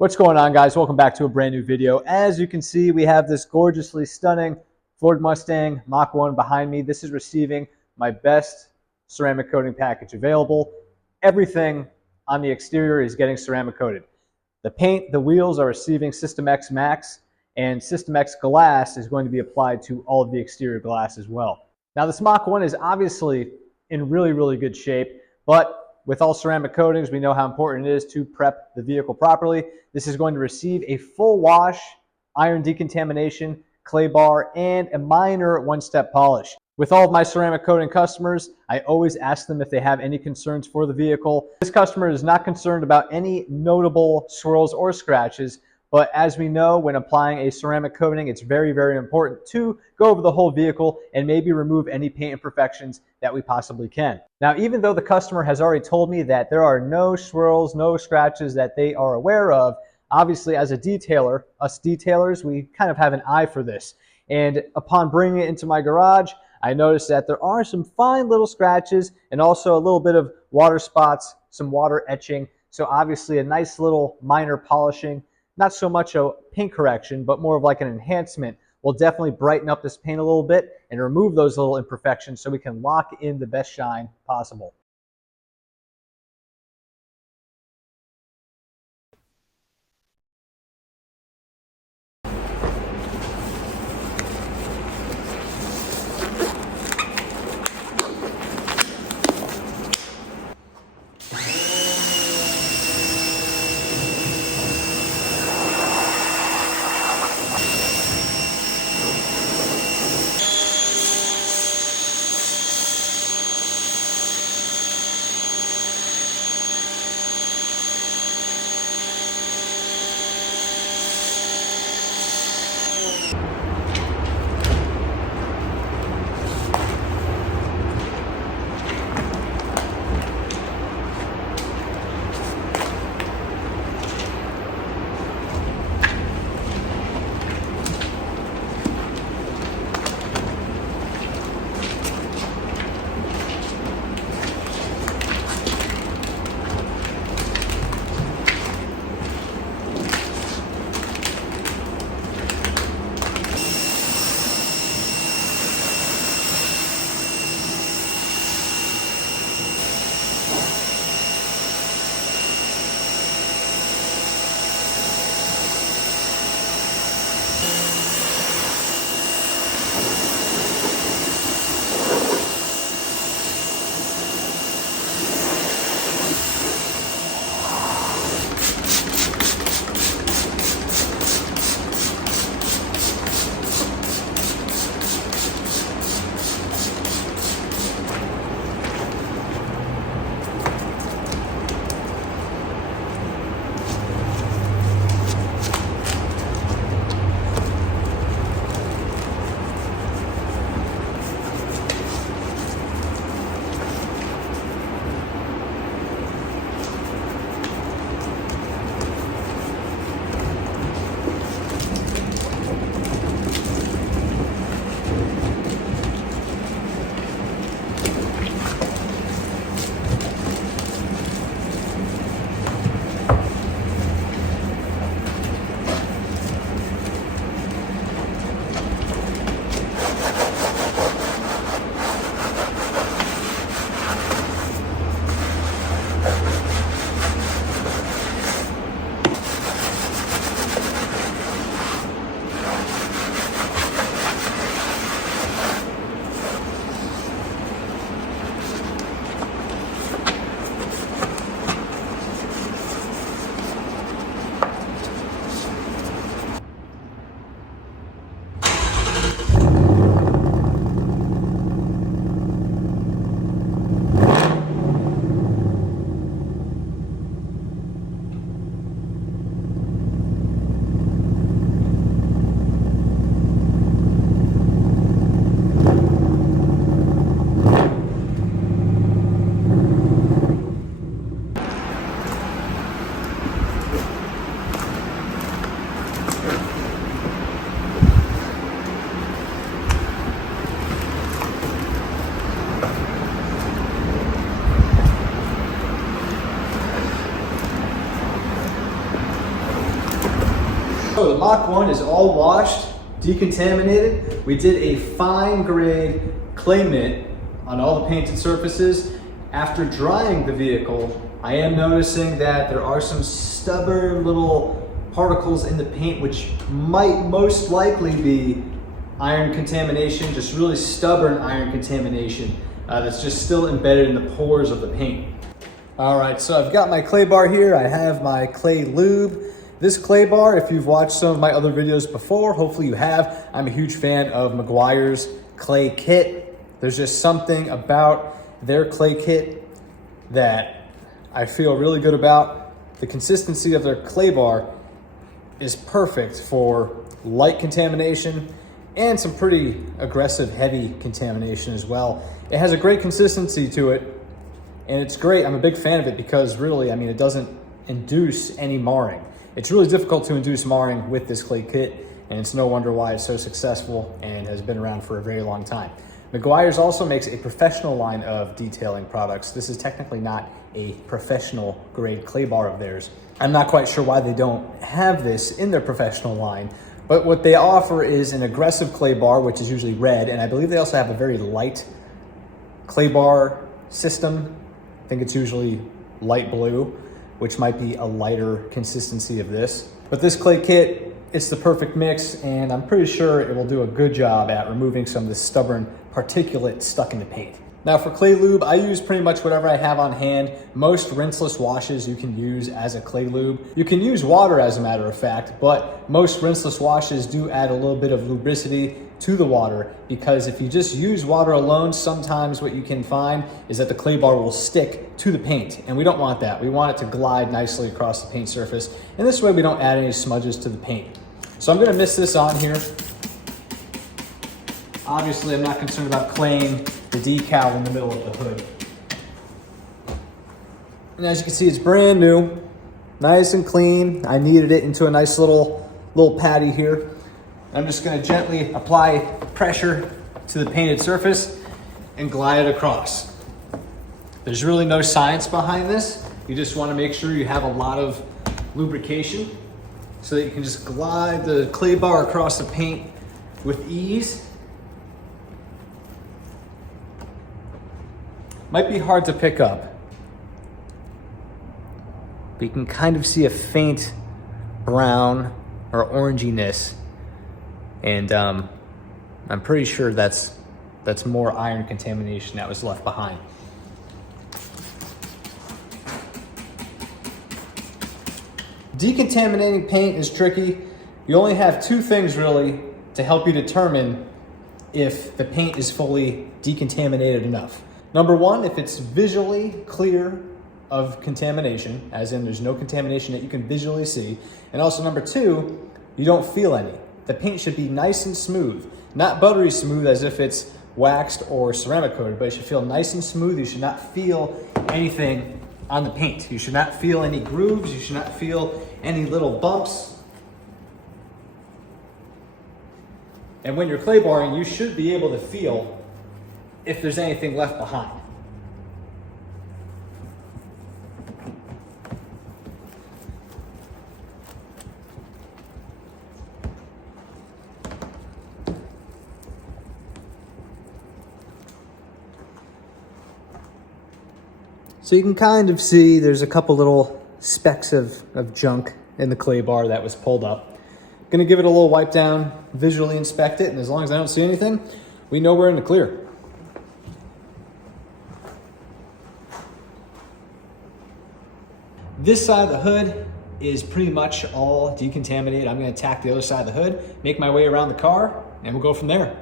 What's going on, guys? Welcome back to a brand new video. As you can see, we have this gorgeously stunning Ford Mustang Mach 1 behind me. This is receiving my best ceramic coating package available. Everything on the exterior is getting ceramic coated. The paint, the wheels are receiving System X Max, and System X glass is going to be applied to all of the exterior glass as well. Now, this Mach 1 is obviously in really good shape, but with all ceramic coatings, we know how important it is to prep the vehicle properly. This is going to receive a full wash, iron decontamination, clay bar, and a minor one-step polish. With all of my ceramic coating customers, I always ask them if they have any concerns for the vehicle. This customer is not concerned about any notable swirls or scratches, but as we know, when applying a ceramic coating, it's very important to go over the whole vehicle and maybe remove any paint imperfections that we possibly can. Now, even though the customer has already told me that there are no swirls, no scratches that they are aware of, obviously as a detailer, us detailers, we kind of have an eye for this. And upon bringing it into my garage, I noticed that there are some fine little scratches and also a little bit of water spots, some water etching. So obviously a nice little minor polishing, not so much a paint correction, but more of like an enhancement, will definitely brighten up this paint a little bit and remove those little imperfections so we can lock in the best shine possible. So the Mach 1 is all washed, decontaminated. We did a fine grade clay mitt on all the painted surfaces. After drying the vehicle, I am noticing that there are some stubborn little particles in the paint, which might most likely be iron contamination, just really stubborn iron contamination that's just still embedded in the pores of the paint. All right, so I've got my clay bar here. I have my clay lube. This clay bar, if you've watched some of my other videos before, hopefully you have, I'm a huge fan of Meguiar's clay kit. There's just something about their clay kit that I feel really good about. The consistency of their clay bar is perfect for light contamination and some pretty aggressive heavy contamination as well. It has a great consistency to it, and it's great. I'm a big fan of it because really, I mean, it doesn't induce any marring. It's really difficult to induce marring with this clay kit, and it's no wonder why it's so successful and has been around for a very long time. Meguiar's also makes a professional line of detailing products. This is technically not a professional grade clay bar of theirs. I'm not quite sure why they don't have this in their professional line, but what they offer is an aggressive clay bar, which is usually red, and I believe they also have a very light clay bar system. I think it's usually light blue, which might be a lighter consistency of this. But this clay kit, it's the perfect mix, and I'm pretty sure it will do a good job at removing some of the stubborn particulate stuck in the paint. Now for clay lube, I use pretty much whatever I have on hand. Most rinseless washes you can use as a clay lube. You can use water as a matter of fact, but most rinseless washes do add a little bit of lubricity to the water, because if you just use water alone, sometimes what you can find is that the clay bar will stick to the paint, and we don't want that. We want it to glide nicely across the paint surface, and this way we don't add any smudges to the paint. So I'm gonna mist this on here. Obviously, I'm not concerned about claying the decal in the middle of the hood. And as you can see, it's brand new, nice and clean. I kneaded it into a nice little patty here. I'm just gonna gently apply pressure to the painted surface and glide it across. There's really no science behind this. You just wanna make sure you have a lot of lubrication so that you can just glide the clay bar across the paint with ease. Might be hard to pick up, but you can kind of see a faint brown or oranginess, and I'm pretty sure that's more iron contamination that was left behind. Decontaminating paint is tricky. You only have two things really to help you determine if the paint is fully decontaminated enough. Number one, if it's visually clear of contamination, as in there's no contamination that you can visually see. And also number two, you don't feel any. The paint should be nice and smooth, not buttery smooth as if it's waxed or ceramic coated, but it should feel nice and smooth. You should not feel anything on the paint. You should not feel any grooves. You should not feel any little bumps. And when you're clay barring, you should be able to feel if there's anything left behind. So you can kind of see there's a couple little specks of junk in the clay bar that was pulled up. Gonna give it a little wipe down, visually inspect it, and as long as I don't see anything, we know we're in the clear. This side of the hood is pretty much all decontaminated. I'm gonna attack the other side of the hood, make my way around the car, and we'll go from there.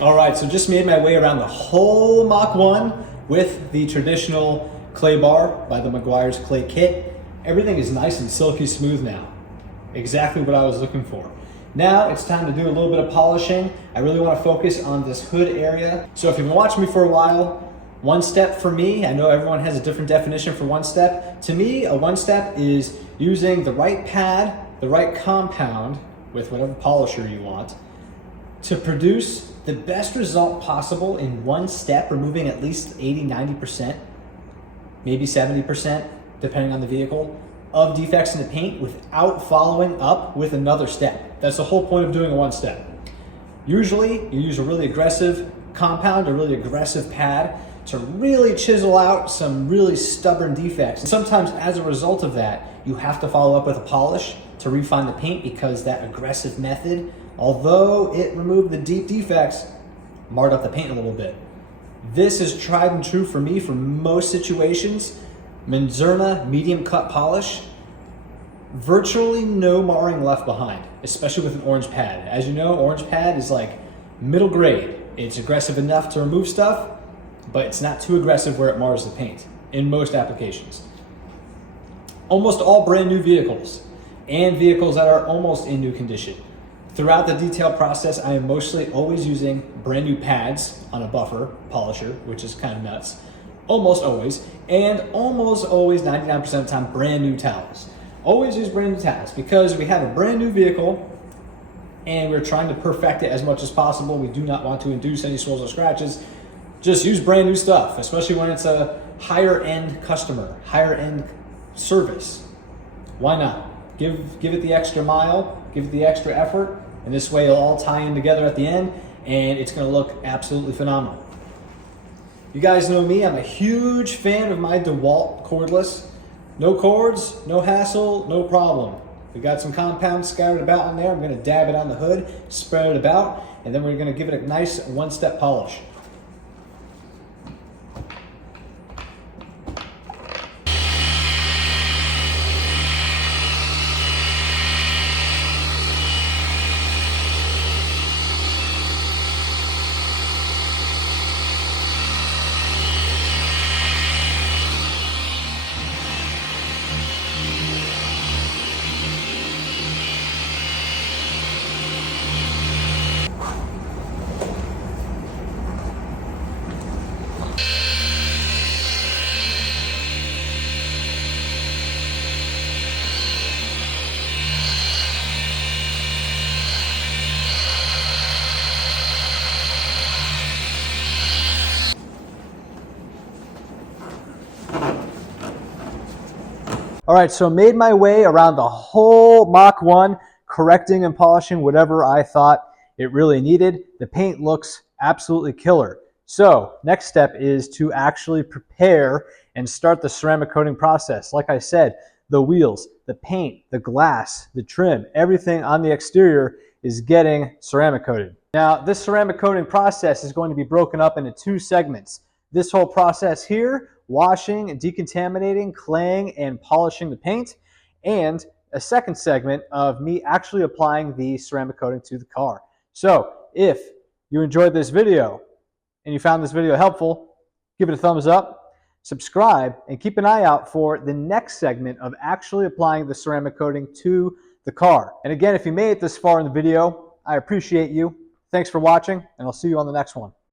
All right, so just made my way around the whole Mach 1 with the traditional clay bar by the Meguiar's clay kit. Everything is nice and silky smooth now. Exactly what I was looking for. Now it's time to do a little bit of polishing. I really want to focus on this hood area. So if you've been watching me for a while, One step for me, I know everyone has a different definition for one step. To me, a one step is using the right pad, the right compound with whatever polisher you want to produce the best result possible in one step, removing at least 80–90%, maybe 70%, depending on the vehicle, of defects in the paint without following up with another step. That's the whole point of doing a one step. Usually, you use a really aggressive compound, a really aggressive pad to really chisel out some really stubborn defects. And sometimes as a result of that, you have to follow up with a polish to refine the paint because that aggressive method, although it removed the deep defects, marred up the paint a little bit. This is tried and true for me for most situations. Menzerna medium cut polish, virtually no marring left behind, especially with an orange pad. As you know, orange pad is like middle grade. It's aggressive enough to remove stuff, but it's not too aggressive where it mars the paint in most applications. Almost all brand new vehicles and vehicles that are almost in new condition. Throughout the detail process, I am mostly always using brand new pads on a buffer polisher, which is kind of nuts. Almost always, and almost always 99% of the time, brand new towels. Always use brand new towels because we have a brand new vehicle and we're trying to perfect it as much as possible. We do not want to induce any swirls or scratches. Just use brand new stuff, especially when it's a higher end customer, higher end service. Why not? Give it the extra mile, give it the extra effort, and this way it'll all tie in together at the end and it's gonna look absolutely phenomenal. You guys know me, I'm a huge fan of my DeWalt cordless. No cords, no hassle, no problem. We got some compounds scattered about in there. I'm gonna dab it on the hood, spread it about, and then we're gonna give it a nice one-step polish. All right, so made my way around the whole Mach 1, correcting and polishing whatever I thought it really needed. The paint looks absolutely killer. So next step is to actually prepare and start the ceramic coating process. Like I said, the wheels, the paint, the glass, the trim, everything on the exterior is getting ceramic coated. Now, this ceramic coating process is going to be broken up into two segments. This whole process here, washing and decontaminating, claying, and polishing the paint, and a second segment of me actually applying the ceramic coating to the car. So if you enjoyed this video and you found this video helpful, give it a thumbs up, subscribe, and keep an eye out for the next segment of actually applying the ceramic coating to the car. And again, if you made it this far in the video, I appreciate you. Thanks for watching, and I'll see you on the next one.